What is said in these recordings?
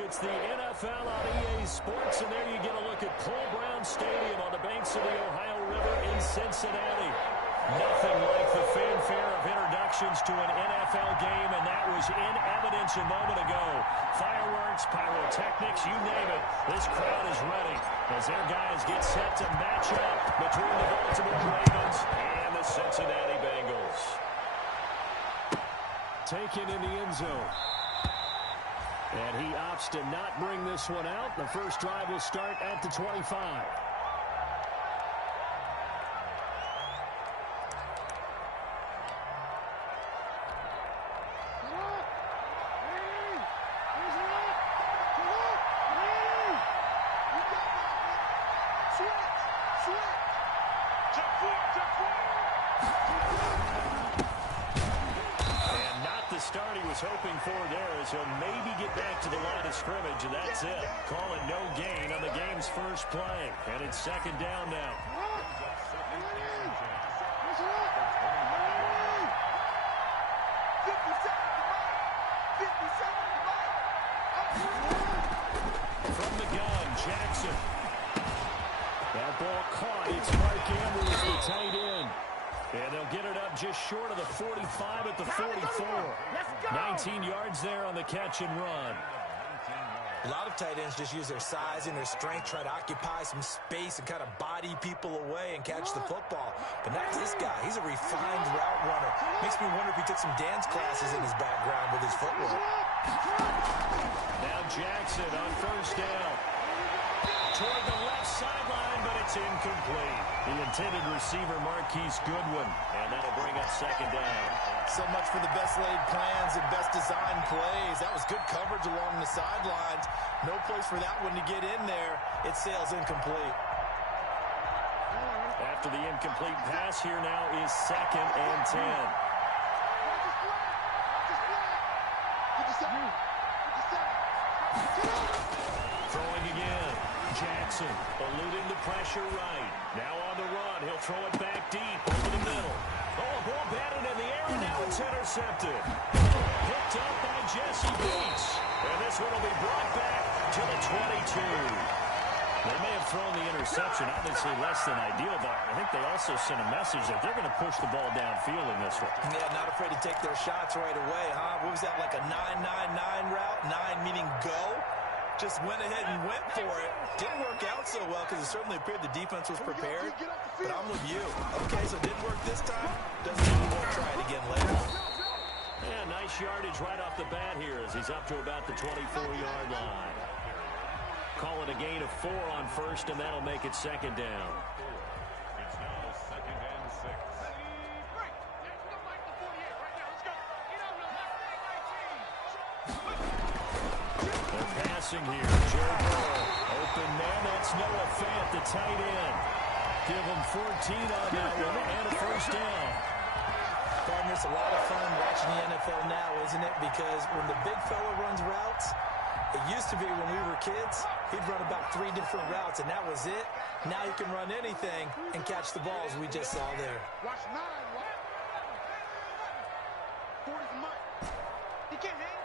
It's the NFL on EA Sports, and there you get a look at Paul Brown Stadium on the banks of the Ohio River in Cincinnati. Nothing like the fanfare of introductions to an NFL game, and that was in evidence a moment ago. Fireworks, pyrotechnics, you name it. This crowd is ready as their guys get set to match up between the Baltimore Ravens and the Cincinnati Bengals. Taken in the end zone. And he opts to not bring this one out. The first drive will start at the 25. Hoping for there as he'll maybe get back to the line of scrimmage, and that's it. Call it no gain on the game's first play, and it's second down now. From the gun, Jackson. That ball caught. It's Mark Andrews, the tight end. And they'll get it up just short of the 45 at the 44. 19 yards there on the catch and run. A lot of tight ends just use their size and their strength, try to occupy some space and kind of body people away and catch the football. But not this guy. He's a refined route runner. Makes me wonder if he took some dance classes in his background with his footwork. Now Jackson on first down. Toward the left sideline, but it's incomplete. The intended receiver, Marquise Goodwin, and that'll bring up second down. So much for the best laid plans and best designed plays. That was good coverage along the sidelines. No place for that one to get in there. It sails incomplete. After the incomplete pass, here now is second and 10. Throwing again. Jackson eluding the pressure right. Now on the run. He'll throw it back deep over the middle. Oh, a ball batted in the air, and now it's intercepted. Picked up by Jesse Bates. And this one will be brought back to the 22. They may have thrown the interception, obviously less than ideal, but I think they also sent a message that they're going to push the ball downfield in this one. Yeah, not afraid to take their shots right away, huh? What was that, like a 9-9-9 route? 9 meaning go? Just went ahead and went for it. Didn't work out so well because it certainly appeared the defense was prepared. But I'm with you. Okay, so it didn't work this time. Doesn't mean we won't try it again later. Yeah, nice yardage right off the bat here as he's up to about the 24-yard line. Call it a gain of 4 on first, and that'll make it second down. It's now second and 6. They're passing here. Joe Burrow. Open man. That's Noah Fant, the tight end. Give him 14 on that one and a first down. Partner, it's a lot of fun watching the NFL now, isn't it? Because when the big fella runs routes, it used to be when we were kids, he'd run about 3 different routes, and that was it. Now he can run anything and catch the balls we just saw there. Watch 9. 40 for Mike. He can't hang.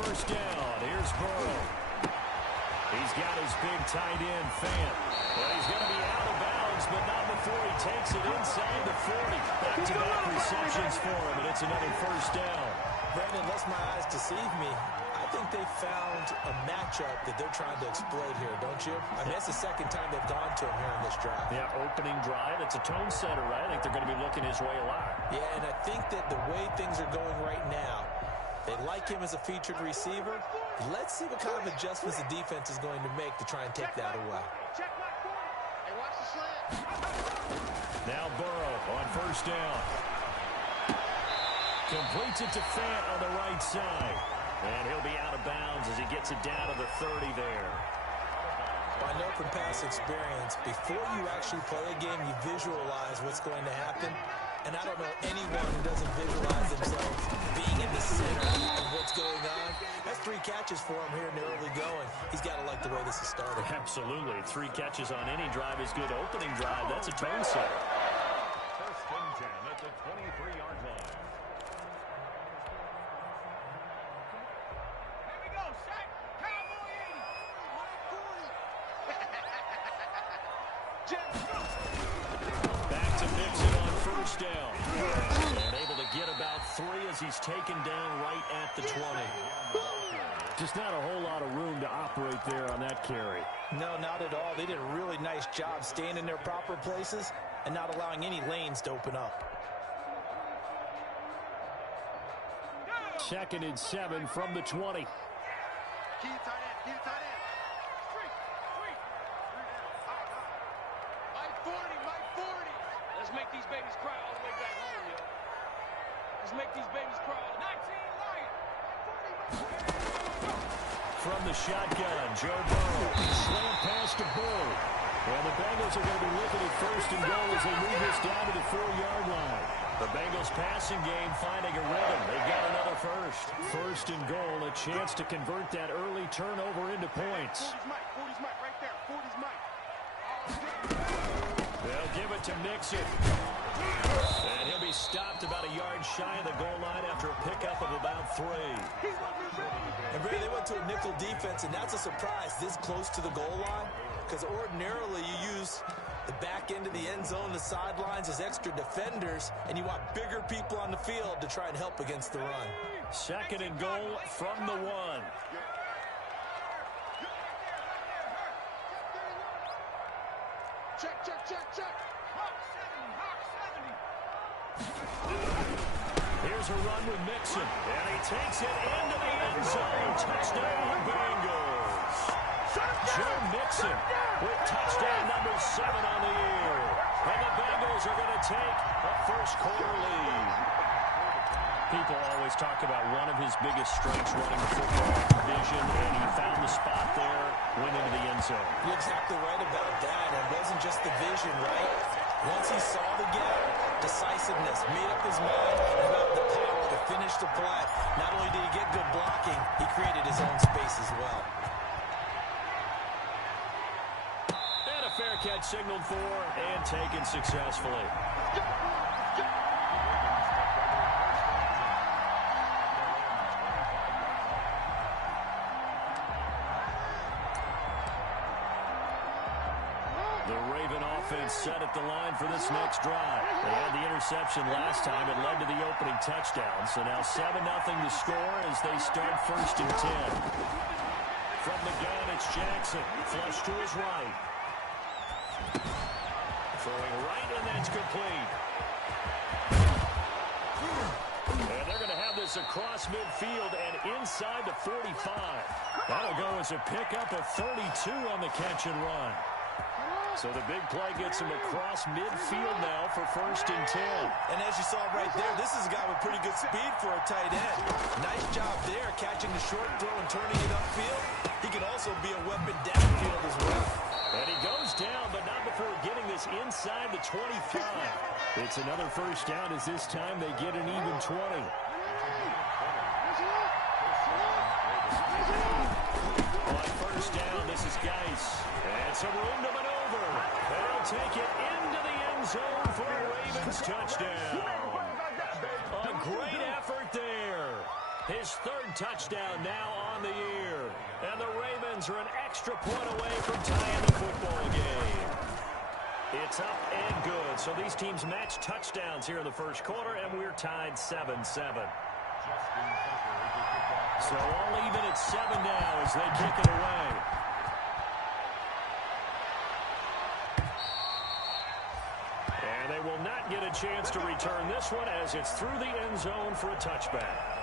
First down. Here's Burrow. He's got his big tight end, Fant. Well, he's going to be out of bounds, but not before he takes it inside the 40. Back-to-back receptions for him, and it's another first down. Brandon, unless my eyes deceive me, I think they found a matchup that they're trying to exploit here, don't you? I mean, that's the second time they've gone to him here in this drive. Yeah, opening drive. It's a tone setter, right? I think they're going to be looking his way a lot. Yeah, and I think that the way things are going right now, they like him as a featured receiver. Let's see what kind of adjustments the defense is going to make to try and take that away. Now Burrow on first down. Completes it to Fant on the right side. And he'll be out of bounds as he gets it down to the 30 there. I know from past experience, before you actually play a game, you visualize what's going to happen. And I don't know anyone who doesn't visualize themselves being in the center of what's going on. That's 3 catches for him here in the early going. He's got to like the way this is started. Absolutely. 3 catches on any drive is good. Opening drive, that's a tone setter. First and 10 at the 23-yard line. Back to Mixon on first down. And able to get about 3 as he's taken down right at the 20. Just not a whole lot of room to operate there on that carry. No, not at all. They did a really nice job staying in their proper places and not allowing any lanes to open up. 2nd and 7 from the 20. Keep it tight end. Keep it tight end. Mike 40, Mike 40. Let's make these babies cry all the way back home, yo. Let's make these babies cry all the way. 19 Lion. From the shotgun, Joe Burrow. Slant pass to Bull. And the Bengals are going to be looking at 1st and goal as they move this down to the 4-yard line. The Bengals passing game finding a rhythm. They've got another first. 1st and goal, a chance to convert that early turnover into points. 40's Mike right there. 40's Mike. They'll give it to Mixon. And he'll be stopped about a yard shy of the goal line after a pickup of about 3. And Brady, they went to a nickel defense, and that's a surprise this close to the goal line, because ordinarily you use the back end of the end zone, the sidelines as extra defenders, and you want bigger people on the field to try and help against the run. 2nd and goal from the 1. Check, check, check, check. Hawk 70. Here's a run with Mixon, and he takes it into the end zone. Touchdown, Bengals. Joe Mixon with touchdown number 7 on the year. And the Bengals are going to take a first-quarter lead. People always talk about one of his biggest strengths running the football, vision, and he found the spot there, went into the end zone. You're exactly right about that. It wasn't just the vision, right? Once he saw the gap, decisiveness, made up his mind about the power to finish the play. Not only did he get good blocking, he created his own space as well. And a fair catch signaled for and taken successfully. Set at the line for this next drive. They had the interception last time. It led to the opening touchdown. So now 7-0 to score as they start 1st and 10. From the gun, it's Jackson. Flush to his right. Throwing right, and that's complete. And they're going to have this across midfield and inside the 45. That'll go as a pickup of 32 on the catch and run. So the big play gets him across midfield now for 1st and 10. And as you saw right there, this is a guy with pretty good speed for a tight end. Nice job there, catching the short throw and turning it upfield. He can also be a weapon downfield as well. And he goes down, but not before getting this inside the 25. It's another first down as this time they get an even 20. On 1st down, this is Geis. And some room to maneuver. They'll take it into the end zone for a Ravens touchdown. A great effort there. His 3rd touchdown now on the year. And the Ravens are an extra point away from tying the football game. It's up and good. So these teams match touchdowns here in the 1st quarter, and we're tied 7-7. So all even at 7 now as they kick it away. And they will not get a chance to return this one as it's through the end zone for a touchback.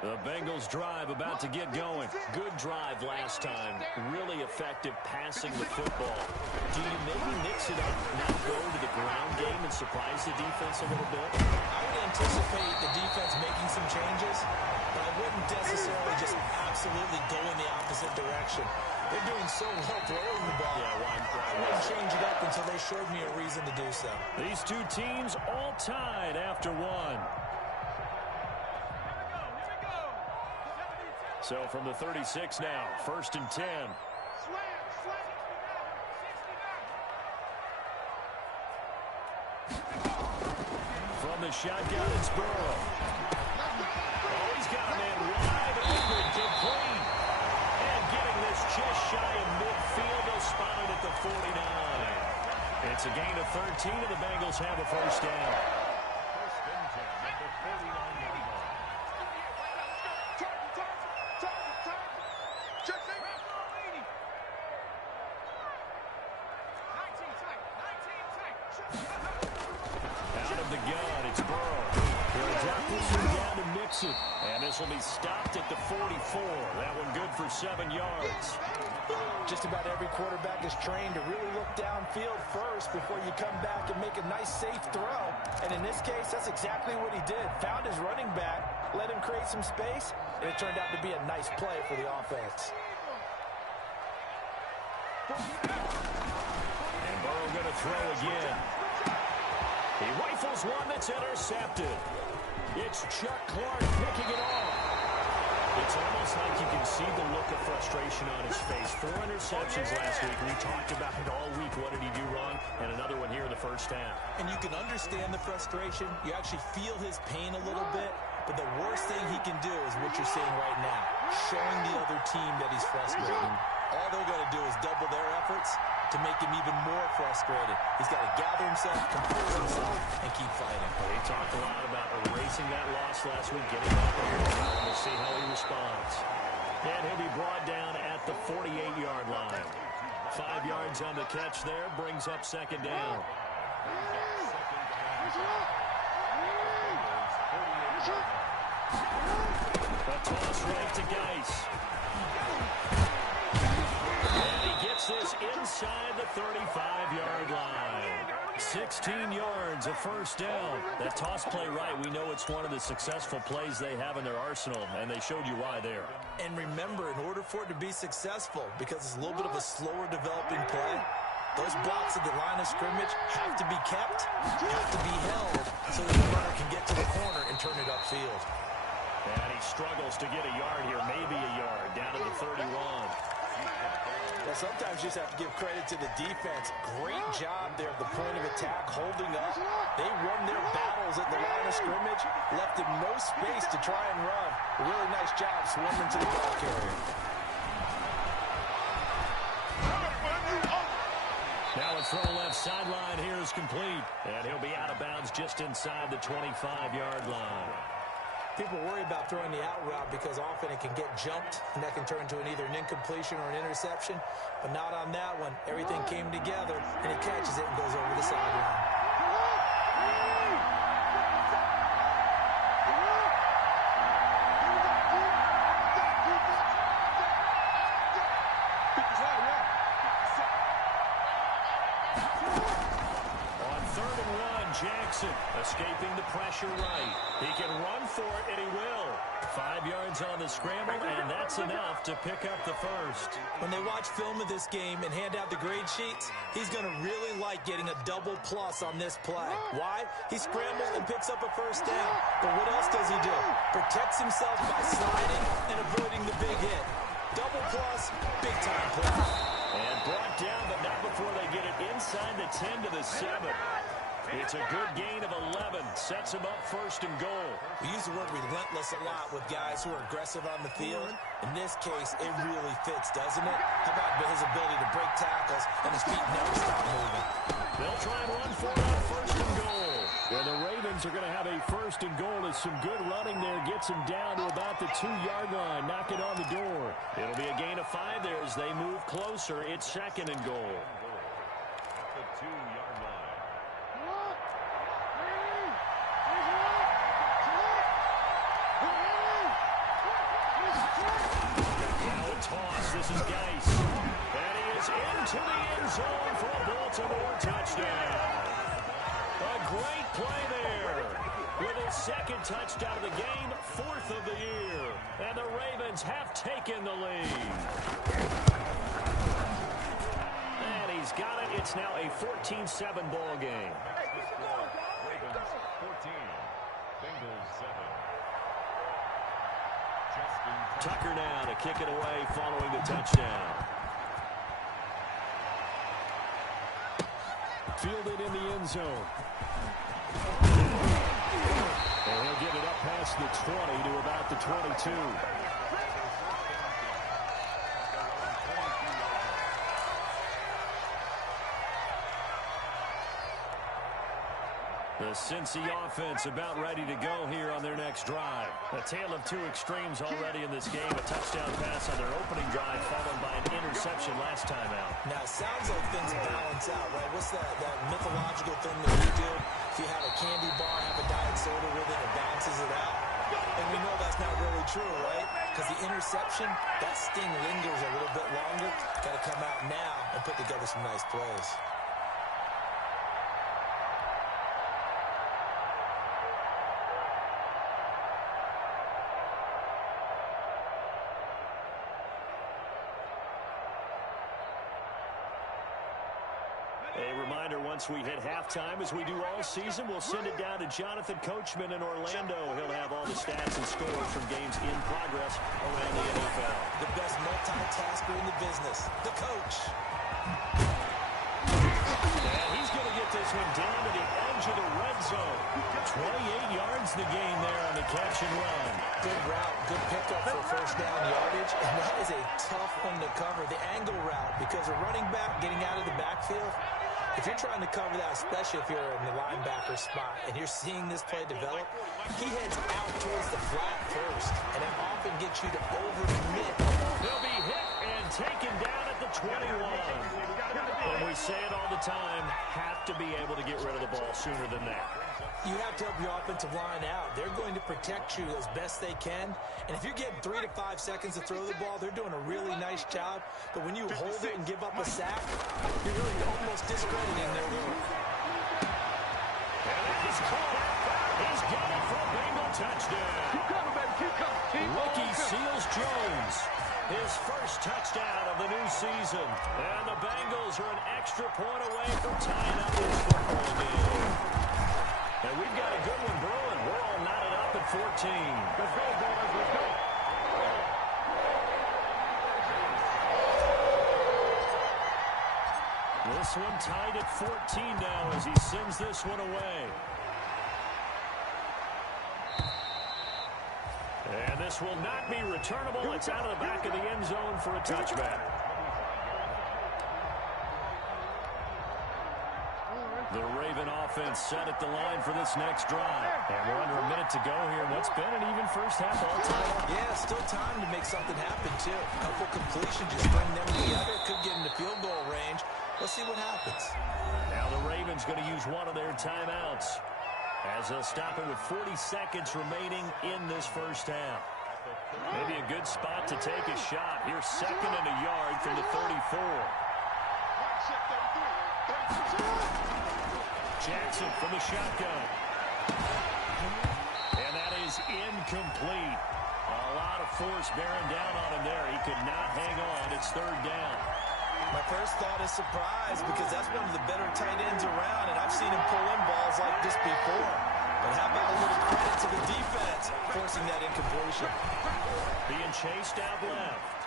The Bengals drive about to get going. Good drive last time. Really effective passing the football. Do you maybe mix it up, now go to the ground game and surprise the defense a little bit? I would anticipate the defense making some changes, but I wouldn't necessarily just absolutely go in the opposite direction. They're doing so well throwing the ball. Yeah, I wouldn't change it up until they showed me a reason to do so. These two teams all tied after one. So from the 36 now, 1st and 10. From the shotgun, it's Burrow. Oh, he's got a man wide open, complete. And getting this just shy of midfield, they'll spot it at the 49. It's a gain of 13, and the Bengals have a first down. First and 10 at the 49-yard line. Out of the gun, it's Burrow. He'll drop this one down to mix it. And this will be stopped at the 44. That one good for 7 yards. Just about every quarterback is trained to really look downfield first before you come back and make a nice, safe throw. And in this case, that's exactly what he did. Found his running back, let him create some space, and it turned out to be a nice play for the offense. And Burrow going to throw again. He rifles one that's intercepted. It's Chuck Clark picking it off. It's almost like you can see the look of frustration on his face. 4 interceptions last week. We talked about it all week. What did he do wrong? And another one here in the first half. And you can understand the frustration. You actually feel his pain a little bit. But the worst thing he can do is what you're seeing right now, showing the other team that he's frustrated. All they're going to do is double their efforts to make him even more frustrated. He's got to gather himself, compose himself, and keep fighting. They talked a lot about erasing that loss last week, getting back on here. We'll see how he responds. And he'll be brought down at the 48-yard line. 5 yards on the catch there, brings up 2nd down. The toss right to Geis. And he gets this inside the 35-yard line. 16 yards, a first down. That toss play right, we know it's one of the successful plays they have in their arsenal, and they showed you why there. And remember, in order for it to be successful, because it's a little bit of a slower developing play, those blocks at the line of scrimmage have to be kept, have to be held, so that the runner can get to the corner and turn it upfield. And he struggles to get a yard here, maybe a yard, down to the 31. Well, sometimes you just have to give credit to the defense. Great job there at the point of attack, holding up. They won their battles at the line of scrimmage, left him no space to try and run. A really nice job swarming to the ball carrier. Now a throw left sideline here is complete. And he'll be out of bounds just inside the 25-yard line. People worry about throwing the out route because often it can get jumped, and that can turn into either an incompletion or an interception. But not on that one. Everything came together, and he catches it and goes over the sideline. On 3rd and 1, Jackson escaping the pressure right. He can run for it, and he will. 5 yards on the scramble, and that's enough to pick up the first. When they watch film of this game and hand out the grade sheets, he's going to really like getting a double plus on this play. Why? He scrambles and picks up a first down. But what else does he do? Protects himself by sliding and avoiding the big hit. Double plus, big time play. And brought down, but not before they get it inside the 10 to the 7. It's a good gain of 11. Sets him up 1st and goal. We use the word relentless a lot with guys who are aggressive on the field. In this case, it really fits, doesn't it? How about his ability to break tackles and his feet never stop moving? They'll try and run for it on 1st and goal. Yeah, the Ravens are going to have a 1st and goal as some good running there gets him down to about the 2-yard line. Knock it on the door. It'll be a gain of 5 there as they move closer. It's 2nd and goal. The 2-yard line. Now a toss. This is Geis. And he is into the end zone for a Baltimore touchdown. A great play there. With his 2nd touchdown of the game, 4th of the year. And the Ravens have taken the lead. And he's got it. It's now a 14-7 ball game. Ravens 14, Bengals 7. Just Tucker now to kick it away following the touchdown. Fielded in the end zone. And he'll get it up past the 20 to about the 22. The Cincy offense about ready to go here on their next drive. A tale of two extremes already in this game. A touchdown pass on their opening drive followed by an interception last time out. Now, it sounds like things balance out, right? What's that mythological thing that we do? If you have a candy bar, have a diet soda with it, it balances it out. And we know that's not really true, right? Because the interception, that sting lingers a little bit longer. Got to come out now and put together some nice plays. A reminder, once we hit halftime, as we do all season, we'll send it down to Jonathan Coachman in Orlando. He'll have all the stats and scores from games in progress around the NFL. The best multitasker in the business, the coach. And he's going to get this one down to the edge of the red zone. 28 yards the gain there on the catch and run. Good route, good pickup for first down yardage, and that is a tough one to cover, the angle route, because a running back getting out of the backfield, if you're trying to cover that, especially if you're in the linebacker spot and you're seeing this play develop, he heads out towards the flat first, and that often gets you to overcommit. He'll be hit and taken down at the 21. And we say it all the time, have to be able to get rid of the ball sooner than that. You have to help your offensive line out. They're going to protect you as best they can. And if you're getting 3 to 5 seconds to throw the ball, they're doing a really nice job. But when you hold it and give up a sack, you're really almost discrediting their work. And that is caught. He's got it for a Bengal touchdown. Keep coming, baby. Keep coming. Keep Rookie on. Seals-Jones, his first touchdown of the new season. And the Bengals are an extra point away from tying up this football game. And we've got a good one brewing. We're all knotted up at 14. Let's go, boys. Let's go. This one tied at 14 now as he sends this one away. And this will not be returnable. It's out of the back of the end zone for a touchback. The Raven offense set at the line for this next drive. And we're under a minute to go here. What's been an even first half all time? Yeah, still time to make something happen, too. A couple completions, just bring them together. Could get into field goal range. Let's see what happens. Now the Ravens going to use one of their timeouts as they'll stop it with 40 seconds remaining in this first half. Maybe a good spot to take a shot. Here's 2nd and a yard from the 34. Jackson from the shotgun. And that is incomplete. A lot of force bearing down on him there. He could not hang on. It's 3rd down. My first thought is surprise because that's one of the better tight ends around, and I've seen him pull in balls like this before. But how about a little credit to the defense forcing that incompletion? Being chased out left.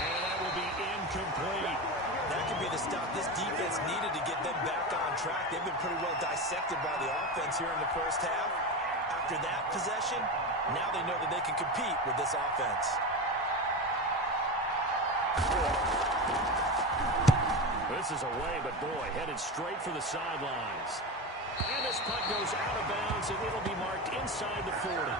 And that will be incomplete. That could be the stop this defense needed to get them back on track. They've been pretty well dissected by the offense here in the first half. After that possession, now they know that they can compete with this offense. This is away, but boy, headed straight for the sidelines. And this punt goes out of bounds, and it'll be marked inside the 40.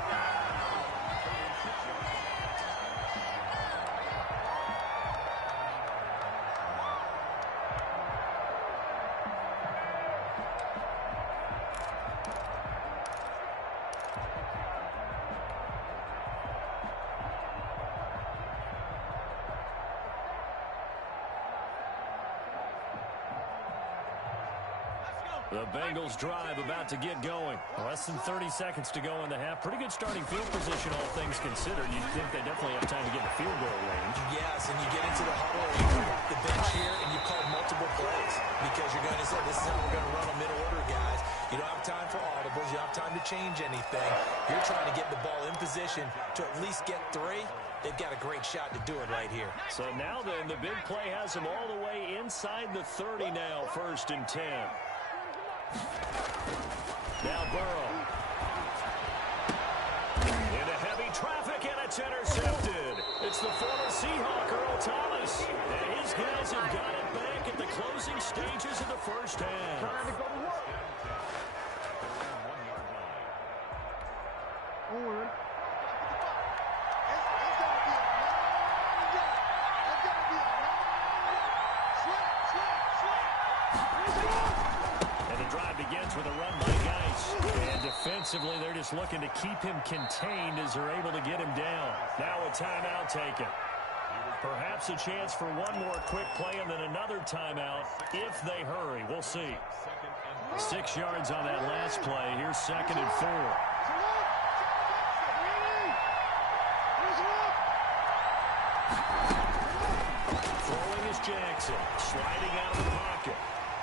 The Bengals drive about to get going. Less than 30 seconds to go in the half. Pretty good starting field position, all things considered. You'd think they definitely have time to get the field goal range. Yes, and you get into the huddle, or you come off the bench here, and you call multiple plays because you're going to say, this is how we're going to run a middle order, guys. You don't have time for audibles. You don't have time to change anything. You're trying to get the ball in position to at least get 3. They've got a great shot to do it right here. So now then, the big play has them all the way inside the 30 now, 1st and 10. Now Burrow. Into heavy traffic, and it's intercepted. It's the former Seahawk, Earl Thomas. And his guys have got it back at the closing stages of the first half. With a run by Geis. And defensively, they're just looking to keep him contained as they're able to get him down. Now a timeout taken. Perhaps a chance for one more quick play and then another timeout if they hurry. We'll see. 6 yards on that last play. Here's 2nd and 4. Throwing is Jackson. Sliding out of the pocket.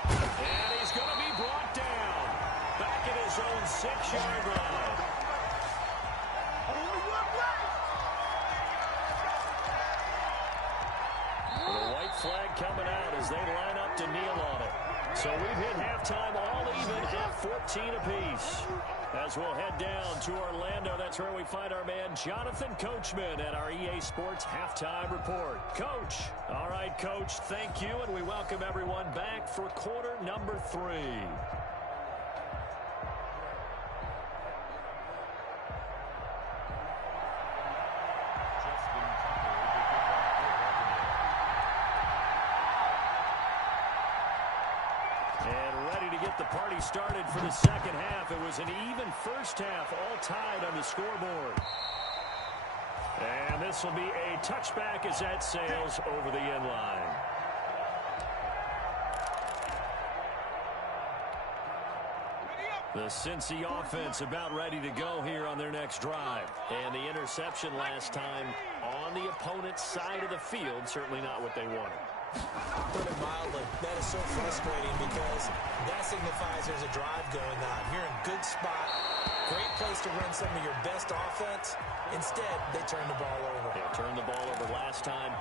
And he's going to be brought down. Back at his own 6-yard line. With a white flag coming out as they line up to kneel on it. So we've hit halftime all even at 14 apiece. As we'll head down to Orlando, that's where we find our man Jonathan Coachman at our EA Sports Halftime Report. Coach. All right, Coach, thank you, and we welcome everyone back for quarter number 3. The party started for the second half. It was an even first half, all tied on the scoreboard. And this will be a touchback as that sails over the end line. The Cincy offense about ready to go here on their next drive. And the interception last time on the opponent's side of the field, certainly not what they wanted. Put it mildly, that is so frustrating because that signifies there's a drive going on. You're in a good spot, great place to run some of your best offense. Instead, they turn the ball over. They turned the ball over last time.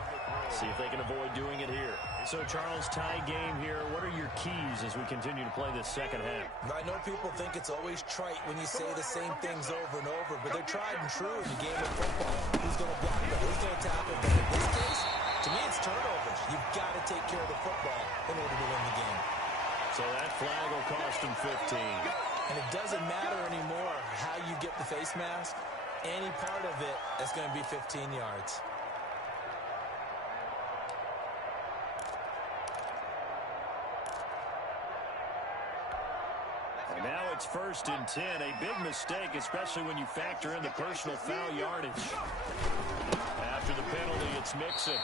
See if they can avoid doing it here. So, Charles, tie game here. What are your keys as we continue to play this second half? I know people think it's always trite when you say the same things over and over, but they're tried and true in the game of football. Who's going to block it? Who's going to tackle it? In this case, to me, it's turnovers. You've got to take care of the football in order to win the game. So that flag will cost them 15. And it doesn't matter anymore how you get the face mask. Any part of it is going to be 15 yards. And now it's 1st and 10. A big mistake, especially when you factor in the personal foul yardage. After the penalty, it's Mixon.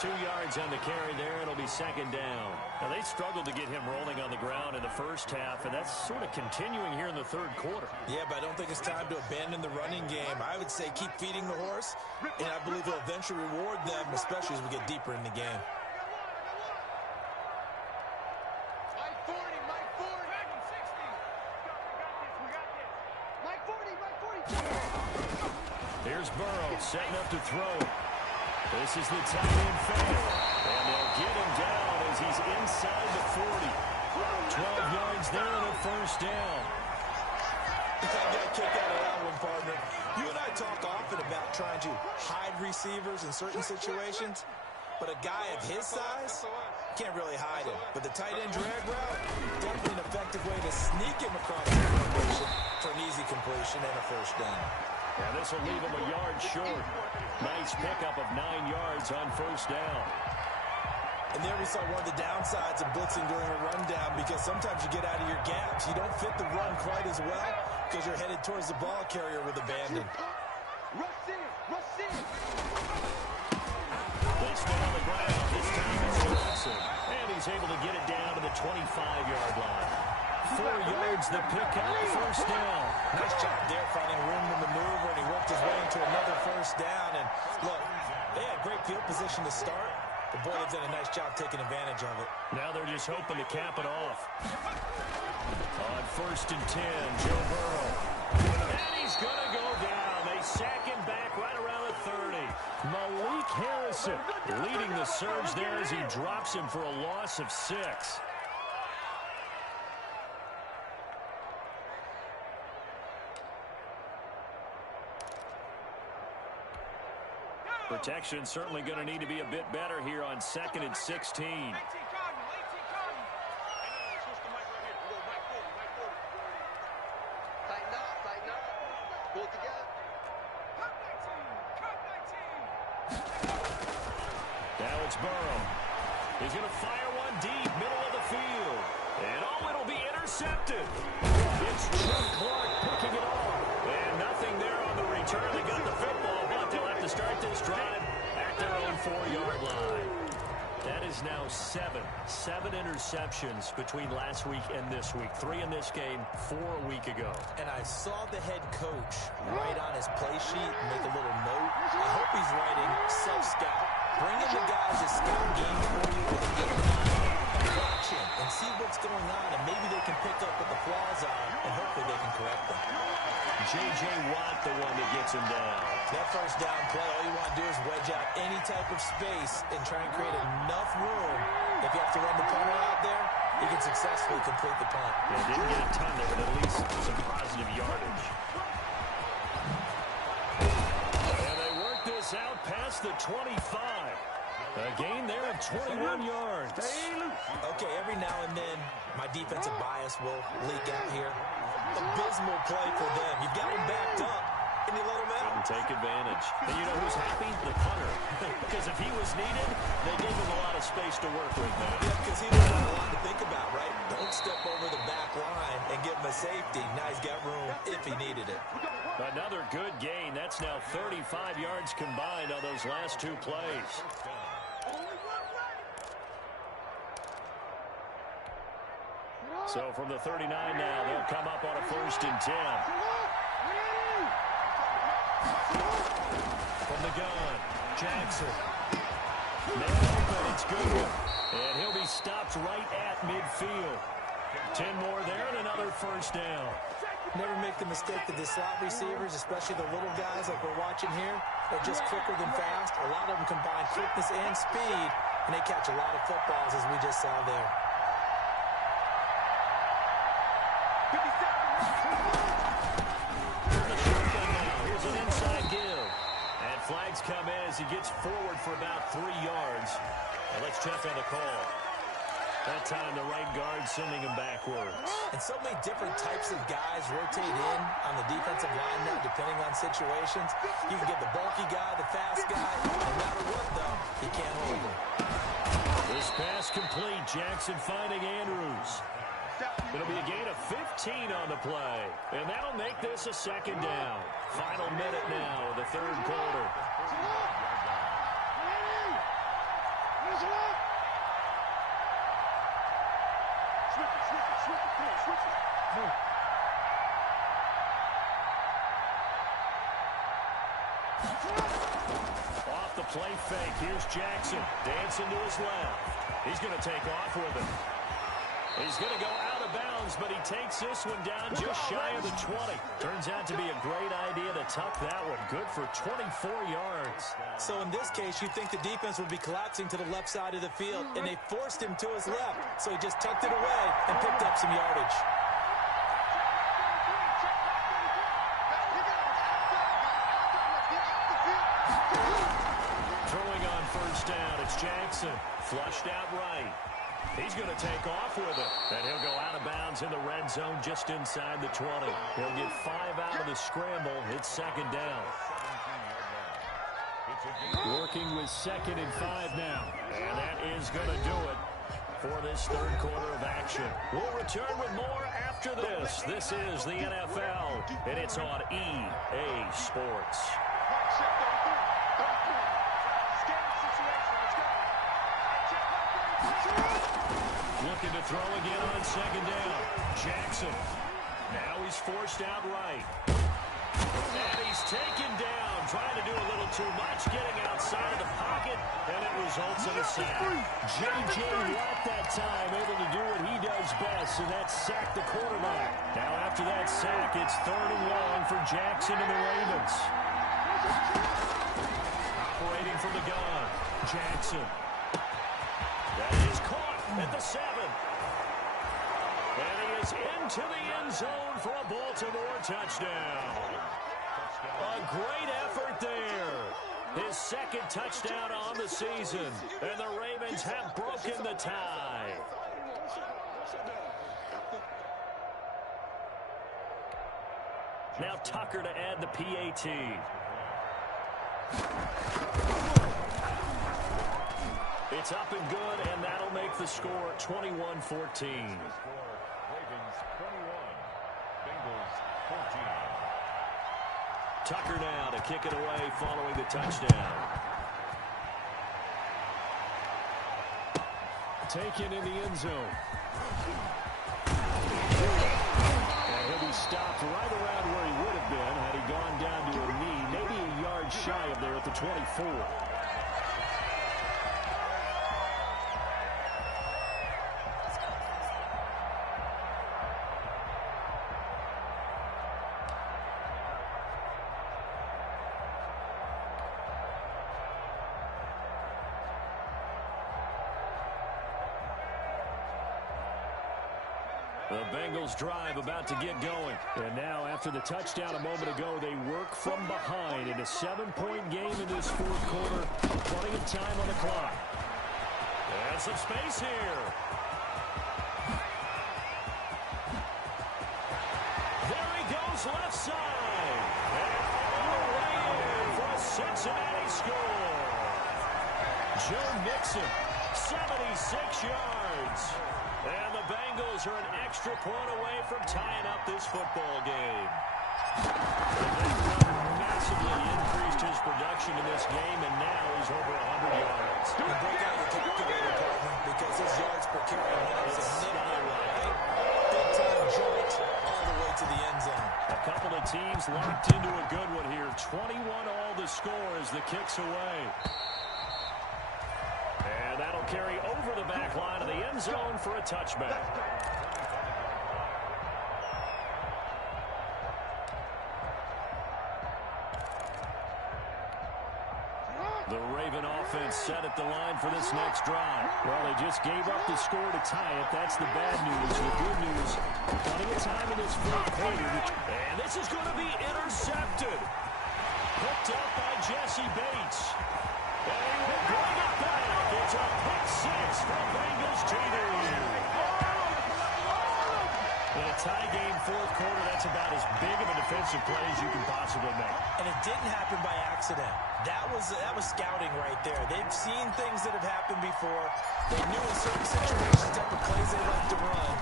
2 yards on the carry there. It'll be 2nd down. Now, they struggled to get him rolling on the ground in the first half, and that's sort of continuing here in the third quarter. Yeah, but I don't think it's time to abandon the running game. I would say keep feeding the horse, and I believe he'll eventually reward them, especially as we get deeper in the game. Mike 40, Mike 40. Back in 60. We got this. Mike 40, Mike 40. Here's Burrow setting up to throw. This is the tight end fake. And they'll get him down as he's inside the 40. 12 yards there and a first down. I got a kick out of that one, partner. You and I talk often about trying to hide receivers in certain situations, but a guy of his size can't really hide him. But the tight end drag route, definitely an effective way to sneak him across the formation for an easy completion and a first down. And this will leave him a yard short. Nice pickup of 9 yards on first down. And there we saw one of the downsides of blitzing during a rundown, because sometimes you get out of your gaps. You don't fit the run quite as well because you're headed towards the ball carrier with abandon. Rush in, rush in. They stay on the ground. This time it's Johnson. And he's is able to get it down to the 25-yard line. 4 yards the pickup, first down. Nice job there finding room to maneuver, and he worked his way into another first down. And look, they had great field position to start, but boy, they've done a nice job taking advantage of it. Now they're just hoping to cap it off. On 1st and 10, Joe Burrow. And he's going to go down. They sack him back right around the 30. Malik Harrison leading the surge there as he drops him for a loss of 6. Protection certainly going to need to be a bit better here on 2nd and 16. Now it's Burrow. He's going to fire one deep, middle of the field. And oh, it'll be intercepted. It's Chuck Clark picking it off. And nothing there on the return. They got the football, but they'll have to start this drive at their own 4-yard line. That is now 7 interceptions between last week and this week. 3 in this game, 4 a week ago. And I saw the head coach write on his play sheet and make a little note. I hope he's writing self-scout. Bring in the guys that scout game for you with and watch him and see what's going on, and maybe they can pick up what the flaws are, and hopefully they can correct them. J.J. Watt, the one that gets him down. That first down play, all you want to do is wedge out any type of space and try and create enough room. If you have to run the punter out there, you can successfully complete the punt. Yeah, didn't get a ton there, but at least some positive yardage. And they work this out past the 25. A gain there of 21 yards. Okay, every now and then, my defensive bias will leak out here. Abysmal play for them. You've got them backed up, and you let them out. Couldn't take advantage. And you know who's happy? The punter. Because if he was needed, they gave him a lot of space to work with, man. Yeah, because he didn't have a lot to think about, right? Don't step over the back line and give him a safety. Now he's got room if he needed it. Another good gain. That's now 35 yards combined on those last 2 plays. So from the 39 now, they'll come up on a 1st and 10. From the gun, Jackson. Nailed, but it's good. And he'll be stopped right at midfield. 10 more there and another 1st down. Never make the mistake that the slot receivers, especially the little guys like we're watching here, are just quicker than fast. A lot of them combine quickness and speed, and they catch a lot of footballs, as we just saw there. Here's an inside give. And flags come in as he gets forward for about 3 yards. And let's check on the call. That time the right guard sending him backwards. And so many different types of guys rotate in on the defensive line now, depending on situations. You can get the bulky guy, the fast guy. No matter what, though, he can't hold him. This pass complete. Jackson finding Andrews. It'll be a gain of 15 on the play. And that'll make this a 2nd down. Final minute now of the 3rd quarter. Off the play fake. Here's Jackson. Dancing to his left. He's going to take off with it. He's going to go out of bounds, but he takes this one down just shy of the 20. Turns out to be a great idea to tuck that one. Good for 24 yards. So in this case, you'd think the defense would be collapsing to the left side of the field, and they forced him to his left. So he just tucked it away and picked up some yardage. Throwing on 1st down, it's Jackson. Flushed out right. He's going to take off with it. And he'll go out of bounds in the red zone just inside the 20. He'll get 5 out of the scramble. It's 2nd down. Working with 2nd and 5 now. And that is going to do it for this 3rd quarter of action. We'll return with more after this. This is the NFL, and it's on EA Sports. Let's go. to throw again on second down. Jackson. Now he's forced out right. And he's taken down, trying to do a little too much, getting outside of the pocket, and it results in a sack. J.J. Watt that time, able to do what he does best, and that's sack the quarterback. Now after that sack, it's 3rd and long for Jackson and the Ravens. Operating from the gun, Jackson. That is caught at the 7. And he is into the end zone for a Baltimore touchdown. A great effort there. His 2nd touchdown on the season. And the Ravens have broken the tie. Now Tucker to add the PAT. It's up and good, and that'll make the score 21-14. Ravens 21, Bengals 14. Tucker now to kick it away following the touchdown. Taken in the end zone. And he'll be stopped right around where he would have been had he gone down to a knee, maybe a yard shy of there at the 24. The Bengals drive about to get going. And now after the touchdown a moment ago, they work from behind in a 7-point game in this 4th quarter. Plenty of time on the clock. And some space here. There he goes left side. And all the way in for a Cincinnati score. Joe Mixon, 76 yards. And the Bengals are an extra point away from tying up this football game. They've massively increased his production in this game, and now he's over 100 yards. And break out your calculator, partner, because his yards per carry went up significantly, right? Big-time joint all the way to the end zone. A couple of teams locked into a good one here. 21 all the score as the kick's away. And that'll carry over the back line of the end zone for a touchback. The Raven offense set at the line for this next drive. Well, they just gave up the score to tie it. That's the bad news. The good news, plenty of time in this 4th quarter. And this is going to be intercepted. Picked up by Jesse Bates. And he will bring it back. It's a pick 6 for Bengals TV. In a tie game 4th quarter, that's about as big of a defensive play as you can possibly make. And it didn't happen by accident. That was scouting right there. They've seen things that have happened before. They knew in certain situations type of plays they like to run,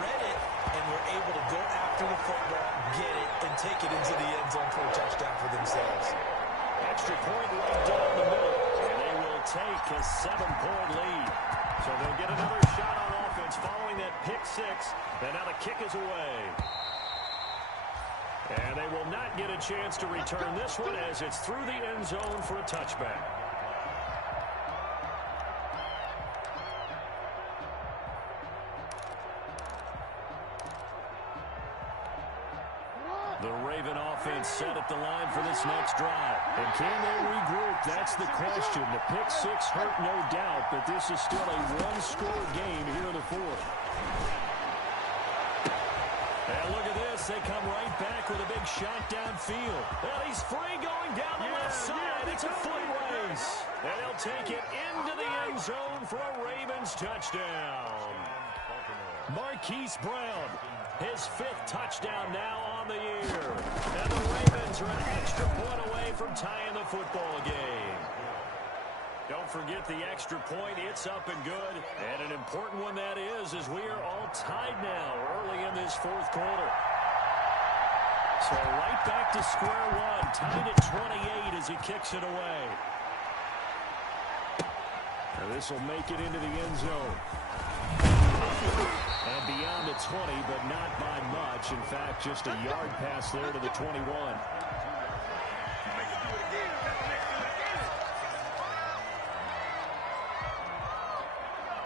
read it, and were able to go after the football, get it, and take it into the end zone for a touchdown for themselves. Extra point right down the middle, and they will take a 7-point lead. So they'll get another shot on offense following that pick 6, and now the kick is away. And they will not get a chance to return this one as it's through the end zone for a touchback. The Raven offense set at the line for this next drive. And can they regroup? That's the question. The pick 6 hurt, no doubt, but this is still a one-score game here in the 4th. And look at this. They come right back with a big shot downfield. Well, he's free going down the left side. It's a foot race. And he'll take it into the end zone for a Ravens touchdown. Marquise Brown, his 5th touchdown now on the year. And the Ravens are an extra point away from tying the football game. Don't forget the extra point. It's up and good. And an important one that is, as we are all tied now early in this 4th quarter. So right back to square one, tied at 28 as he kicks it away. And this will make it into the end zone. And beyond the 20, but not by much. In fact, just a yard pass there to the 21.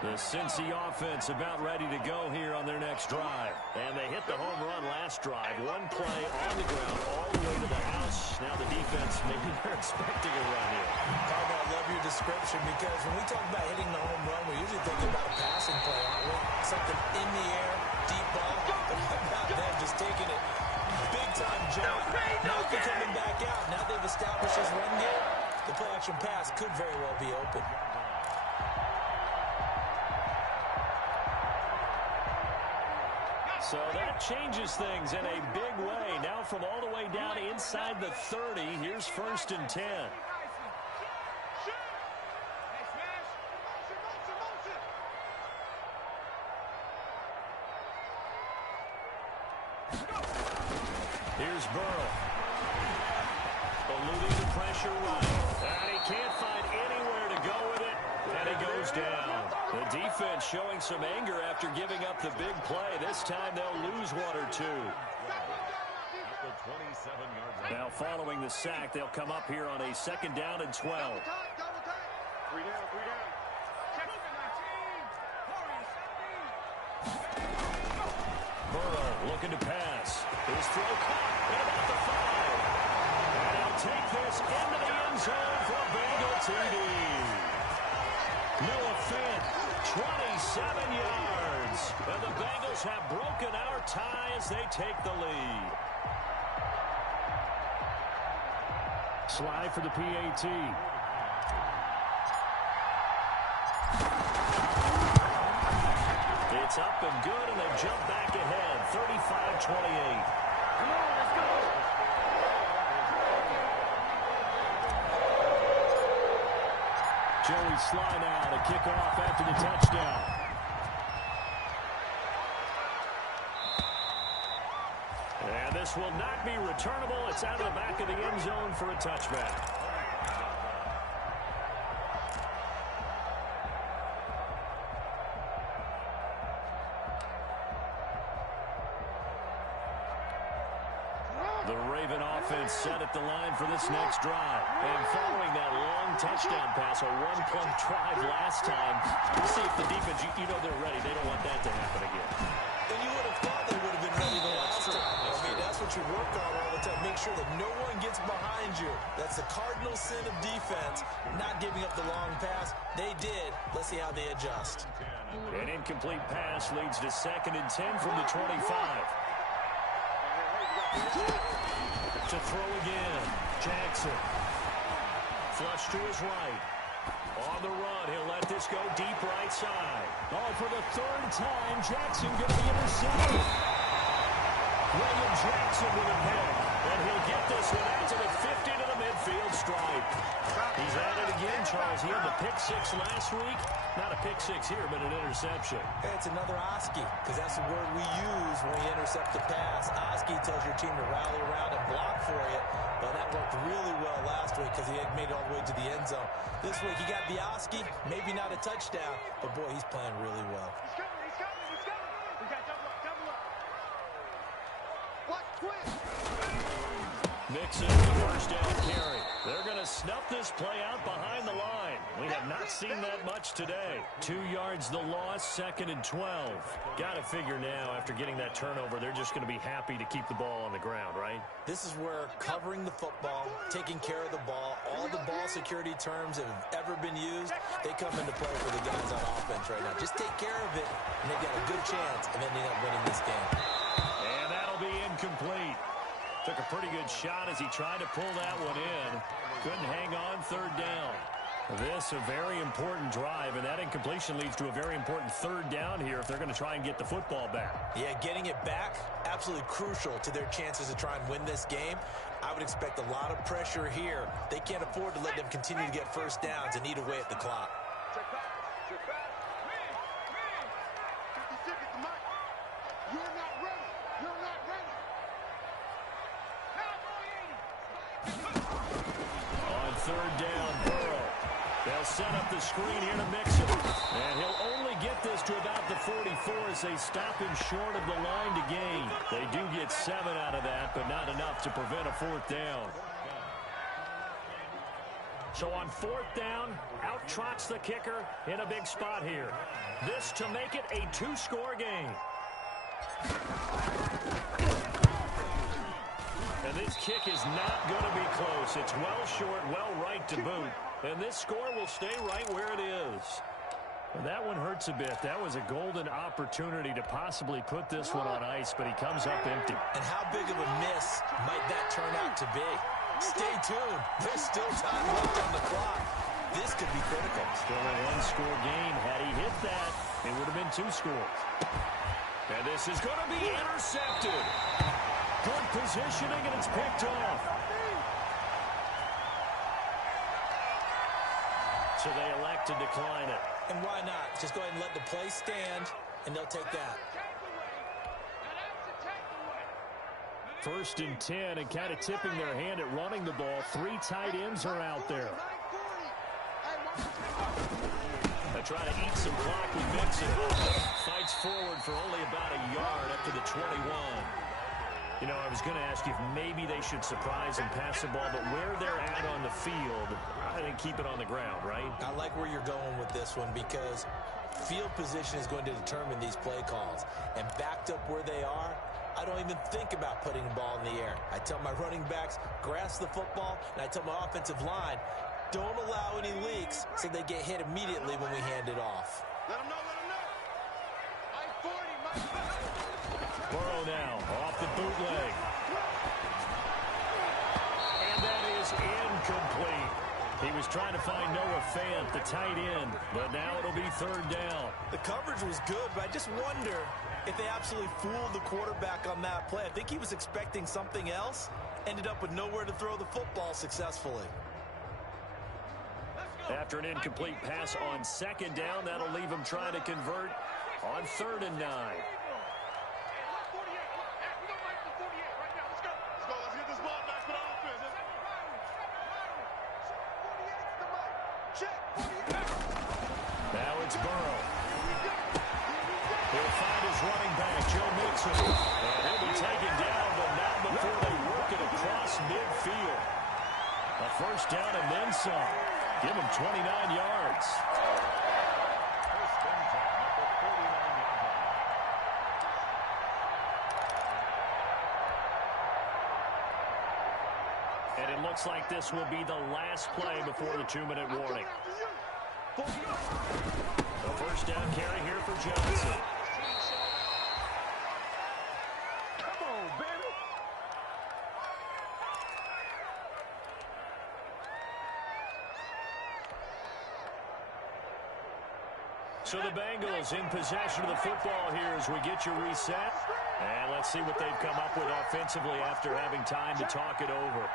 The Cincy offense about ready to go here on their next drive. And they hit the home run last drive. One play on the ground all the way to the house. Now the defense, maybe they're expecting a run here. Carl, I love your description because when we talk about hitting the home run, we usually think about a passing play, aren't we? Something in the air, deep ball. But how about them just taking it big-time jump? Now they're coming back out. Now they've established this run game. The play-action pass could very well be open. So that changes things in a big way. Now from all the way down inside the 30, here's 1st and 10. Here's Burrow. Eluding the pressure right. And he can't find anywhere to go with it. And he goes down. The defense showing some anger after giving up the big play. This time they'll lose one or two. Now following the sack, they'll come up here on a 2nd down and 12. 3 down. Burrow looking to pass. His throw caught at about the 5. And he'll take this into the end zone for a Bengal TD. Noah Fant, 27 yards. And the Bengals have broken our tie as they take the lead. Slide for the PAT. It's up and good, and they jump back ahead, 35-28. Come on, let's go. Joey Sly now to kick off after the touchdown. And this will not be returnable. It's out of the back of the end zone for a touchback. The Raven offense set at the line for this next drive. And following that long touchdown pass, a one-play drive last time, let's see if the defense, you know they're ready. They don't want that to happen again. And you would have thought they would have been ready the last time. I mean, that's what you work on all the time. Make sure that no one gets behind you. That's the cardinal sin of defense, not giving up the long pass. They did. Let's see how they adjust. An incomplete pass leads to 2nd and 10 from the 25. To throw again, Jackson. Flush to his right. On the run, he'll let this go deep right side. Oh, for the 3rd time, Jackson going to be intercepted. William Jackson with a pick. And he'll get this one out to the 50 to the midfield stripe. He's at it again, Charles. He had the pick 6 last week. Not a pick 6 here, but an interception. Hey, it's another Oski, because that's the word we use when we intercept the pass. Oski tells your team to rally around and block for you. But that worked really well last week because he had made it all the way to the end zone. This week he got the Oski, maybe not a touchdown, but boy, he's playing really well. He's coming. We got double up. Watch quick. Mixon, the first down carry. They're going to snuff this play out behind the line. We have not seen that much today. 2 yards the loss, 2nd and 12. Got to figure now, after getting that turnover, they're just going to be happy to keep the ball on the ground, right? This is where covering the football, taking care of the ball, all the ball security terms that have ever been used, they come into play for the guys on offense right now. Just take care of it, and they've got a good chance of ending up winning this game. And that'll be incomplete. Took a pretty good shot as he tried to pull that one in. Couldn't hang on, 3rd down. This a very important drive, and that incompletion leads to a very important 3rd down here if they're going to try and get the football back. Yeah, getting it back, absolutely crucial to their chances to try and win this game. I would expect a lot of pressure here. They can't afford to let them continue to get 1st downs and eat away at the clock. Check back. Man. 50 seconds, Mike. You're not ready. On 3rd down, Burrow. They'll set up the screen here to Mixon. And he'll only get this to about the 44 as they stop him short of the line to gain. They do get 7 out of that, but not enough to prevent a 4th down. So on 4th down, out trots the kicker in a big spot here. This to make it a 2-score game. And this kick is not going to be close. It's well short, well right to boot. And this score will stay right where it is. And that one hurts a bit. That was a golden opportunity to possibly put this one on ice, but he comes up empty. And how big of a miss might that turn out to be? Stay tuned. There's still time left on the clock. This could be critical. Still a 1-score game. Had he hit that, it would have been 2 scores. And this is going to be intercepted. Good positioning, and it's picked off. So they elect to decline it. And why not? Just go ahead and let the play stand, and they'll take that. 1st and 10, and kind of tipping their hand at running the ball. 3 tight ends are out there. They try to eat some clock with Mixon. Fights forward for only about a yard up to the 21. You know, I was going to ask you if maybe they should surprise and pass the ball, but where they're at on the field, I think keep it on the ground, right? I like where you're going with this one because field position is going to determine these play calls. And backed up where they are, I don't even think about putting the ball in the air. I tell my running backs, grasp the football, and I tell my offensive line, don't allow any leaks so they get hit immediately when we hand it off. Let them know, let them know. Burrow now off the bootleg. And that is incomplete. He was trying to find Noah Fant, the tight end, but now it'll be 3rd down. The coverage was good, but I just wonder if they absolutely fooled the quarterback on that play. I think he was expecting something else, ended up with nowhere to throw the football successfully. After an incomplete pass on 2nd down, that'll leave him trying to convert on 3rd and 9. Now it's Burrow. He'll find his running back, Joe Mixon. And he'll be taken down, but not before they work it across midfield. A 1st down and then some. Give him 29 yards. And it looks like this will be the last play before the 2-minute warning. A 1st down carry here for Johnson. Come on, baby. So the Bengals in possession of the football here as we get you reset. And let's see what they've come up with offensively after having time to talk it over.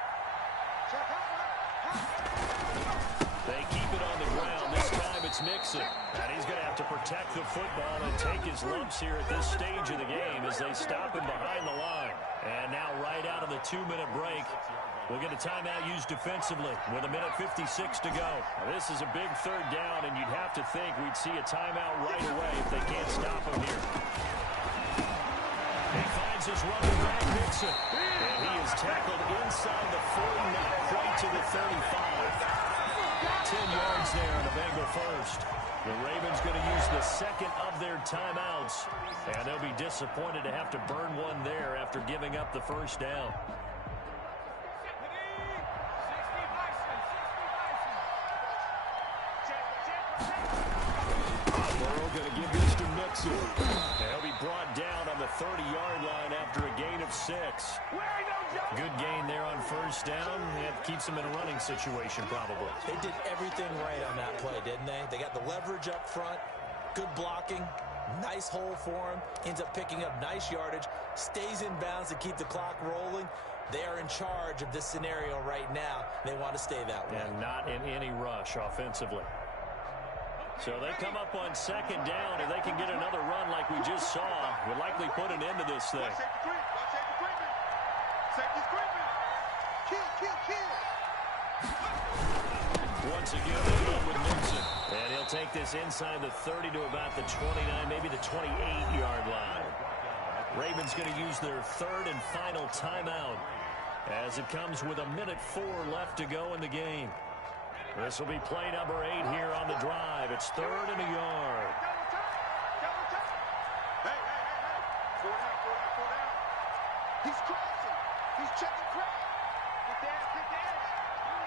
They keep it on the ground. This time it's Mixon. And he's going to have to protect the football and take his lumps here at this stage of the game as they stop him behind the line. And now right out of the 2-minute break, we'll get a timeout used defensively with 1:56 to go. Now, this is a big 3rd down, and you'd have to think we'd see a timeout right away if they can't stop him here. He finds his running back, Mixon. And he is tackled inside the 40, not quite to the 35. 10 yards there on the Bengal 1st. The Ravens going to use the 2nd of their timeouts. And they'll be disappointed to have to burn one there after giving up the 1st down. Burrow going to give this to Mixon. They'll be brought down on the 30-yard line after a gain of 6. Good gain there on 1st down. It keeps them in a running situation probably. They did everything right on that play, didn't they? They got the leverage up front, good blocking, nice hole for him, ends up picking up nice yardage, stays in bounds to keep the clock rolling. They are in charge of this scenario right now. They want to stay that way. And not in any rush offensively. So they come up on 2nd down, and they can get another run like we just saw. Would likely put an end to this thing. Once again, they go with Mixon. And he'll take this inside the 30 to about the 29, maybe the 28-yard line. Ravens going to use their third and final timeout as it comes with 1:04 left to go in the game. This will be play number 8 here on the drive. It's 3rd and a yard. Hey. Slow down. He's crossing. He's checking crowd. Get the edge.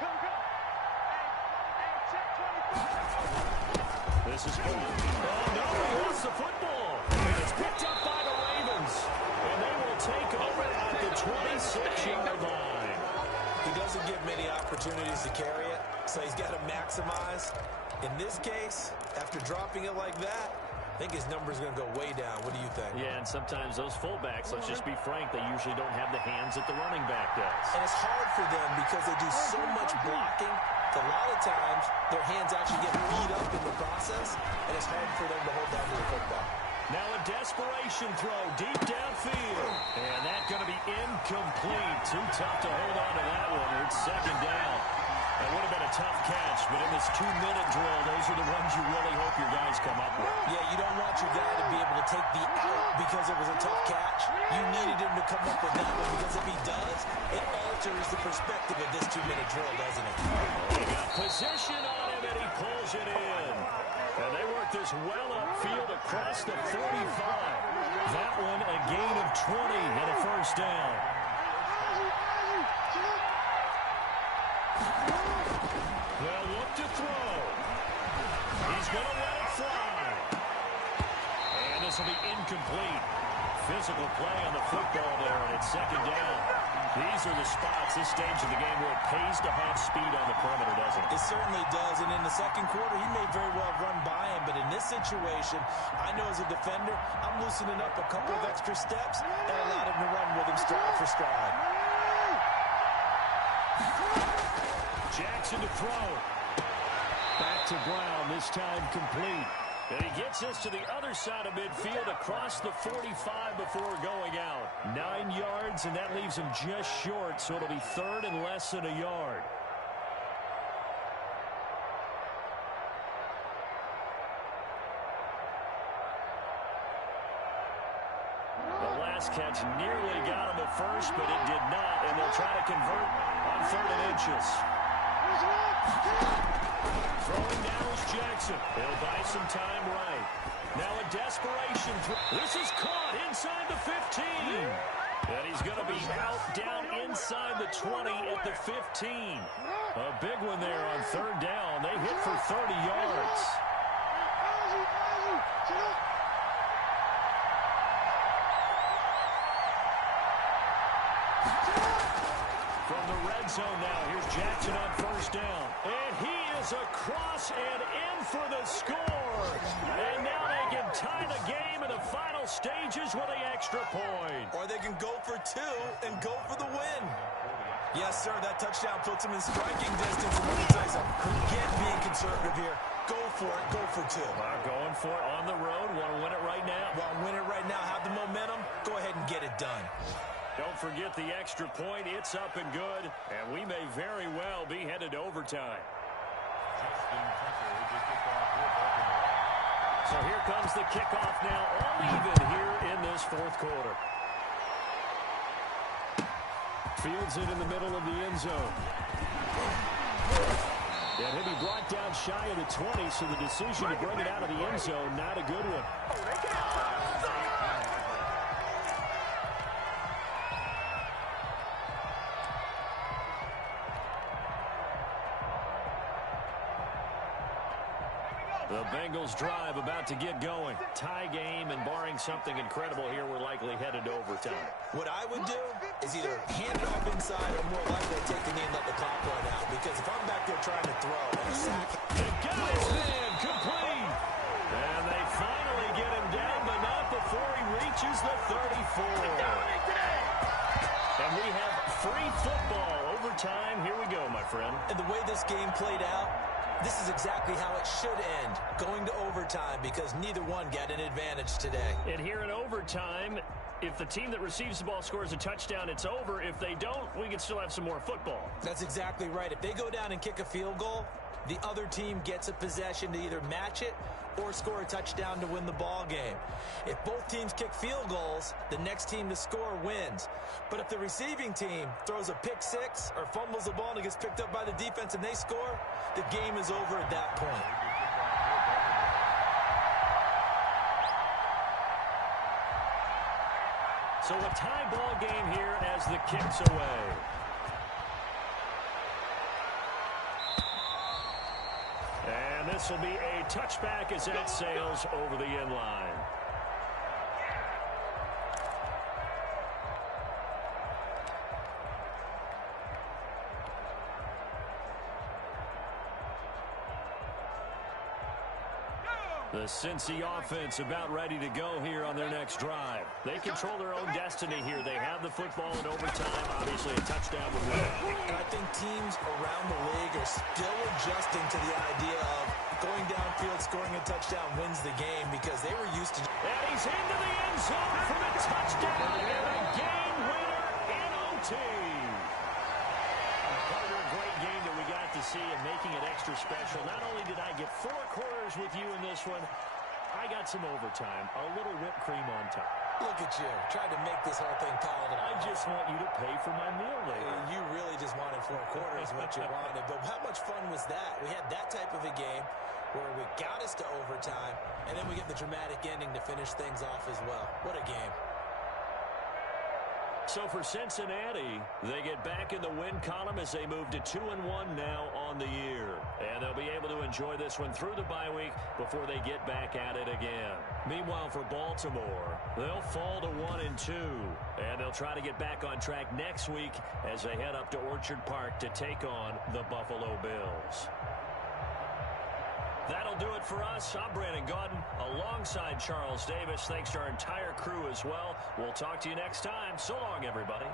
Go. Hey, check 25. This is Paul. Oh, no, he lost the football. It's picked up by the Ravens. And they will take over at the 26-yard line. He doesn't get many opportunities to carry it, so he's got to maximize. In this case, after dropping it like that, I think his number's going to go way down. What do you think? Yeah, and sometimes those fullbacks, let's just be frank, they usually don't have the hands that the running back does. And it's hard for them because they do so much blocking. A lot of times, their hands actually get beat up in the process, and it's hard for them to hold down to the football. Now a desperation throw deep downfield. And that's going to be incomplete. Too tough to hold on to that one. It's 2nd down. That would have been a tough catch, but in this 2-minute drill, those are the ones you really hope your guys come up with. Yeah, you don't want your guy to be able to take the out because it was a tough catch. You needed him to come up with that one because if he does, it alters the perspective of this 2-minute drill, doesn't it? They got position on him, and he pulls it in. And they work this well upfield across the 45. That one a gain of 20 and a 1st down. They'll look to throw. He's going to let it fly. And this will be incomplete. Physical play on the football there, and it's 2nd down. These are the spots, this stage of the game, where it pays to have speed on the perimeter, doesn't it? It certainly does, and in the 2nd quarter, he may very well run by him, but in this situation, I know as a defender, I'm loosening up a couple of extra steps and allowed him to run with him stride for stride. Jackson to throw. Back to Brown, this time complete. And he gets us to the other side of midfield across the 45 before going out. 9 yards, and that leaves him just short, so it'll be 3rd and less than a yard. The last catch nearly got him at first, but it did not, and they'll try to convert on 3rd and inches. Throwing down is Jackson. He'll buy some time right. Now a desperation throw. This is caught inside the 15. And he's going to be out down inside the 20 at the 15. A big one there on 3rd down. They hit for 30 yards. From the red zone now, here's Jackson on 1st down. And he is across and in for the score. And now they can tie the game in the final stages with the extra point. Or they can go for 2 and go for the win. Yes, sir, that touchdown puts him in striking distance. And let me tell you something, forget being conservative here. Go for it, go for 2. Going for it on the road. Want to win it right now? Want to win it right now, have the momentum, go ahead and get it done. Don't forget the extra point. It's up and good, and we may very well be headed to overtime. So here comes the kickoff now, all even here in this 4th quarter. Fields it in the middle of the end zone. And he'll be brought down shy of the 20, so the decision to bring it out of the end zone, not a good one. The Bengals drive about to get going. Tie game, and barring something incredible here, we're likely headed to overtime. What I would do is either hand it off inside or more likely take the knee and let the clock run out. Because if I'm back there trying to throw and a sack. They got his man complete. And they finally get him down, but not before he reaches the 34. And we have free football. Overtime, here we go, my friend. And the way this game played out, this is exactly how it should end, going to overtime, because neither one got an advantage today. And here in overtime, if the team that receives the ball scores a touchdown, it's over. If they don't, we can still have some more football. That's exactly right. If they go down and kick a field goal, the other team gets a possession to either match it or score a touchdown to win the ball game. If both teams kick field goals, the next team to score wins. But if the receiving team throws a pick six or fumbles the ball and it gets picked up by the defense and they score, the game is over at that point. So a tie ball game here as the kick's away. And this will be a touchback as that sails over the end line. The Cincy offense about ready to go here on their next drive. They control their own destiny here. They have the football in overtime. Obviously, a touchdown would win. And I think teams around the league are still adjusting to the idea of going downfield, scoring a touchdown wins the game because they were used to... And he's into the end zone for the touchdown and a game winner in OT. A great game that we got to see and making it extra special. Not only did I get 4 quarters with you in this one, I got some overtime, a little whipped cream on top. Look at you, trying to make this whole thing palatable. I just want you to pay for my meal later. You really just wanted 4 quarters, what you wanted. But how much fun was that? We had that type of a game where we got us to overtime, and then we get the dramatic ending to finish things off as well. What a game. So for Cincinnati, they get back in the win column as they move to 2-1 now on the year. And they'll be able to enjoy this one through the bye week before they get back at it again. Meanwhile, for Baltimore, they'll fall to 1-2. And they'll try to get back on track next week as they head up to Orchard Park to take on the Buffalo Bills. That'll do it for us. I'm Brandon Gaudin alongside Charles Davis. Thanks to our entire crew as well. We'll talk to you next time. So long, everybody.